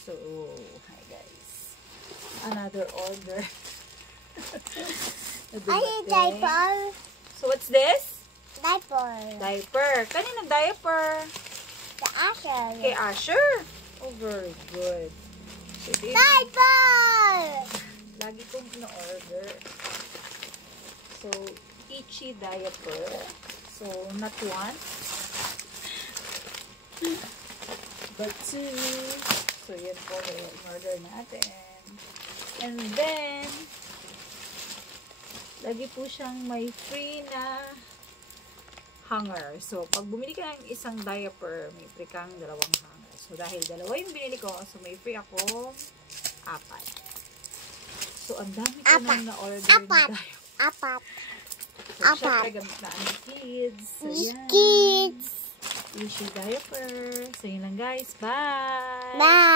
So, hi guys. Another order. Ay, diaper. So, what's this? Diaper. Diaper. Kaninong diaper? The Asher. Kay Asher. Oh, very good. So, Diaper! lagi kong na-order. So, Ichi diaper. So, not one, but two. So, yan po yung order natin. And then, lagi po siyang may free na hanger. So, pag bumili ka ng isang diaper, may free kang dalawang hanger. So, dahil dalawa yung binili ko, so may free ako 4. So, ang dami ko nang na-order na diaper. 4. So, syempre, gamit na ang kids. So, yan. Kids. Issue diaper. So, yun lang guys. Bye! Bye!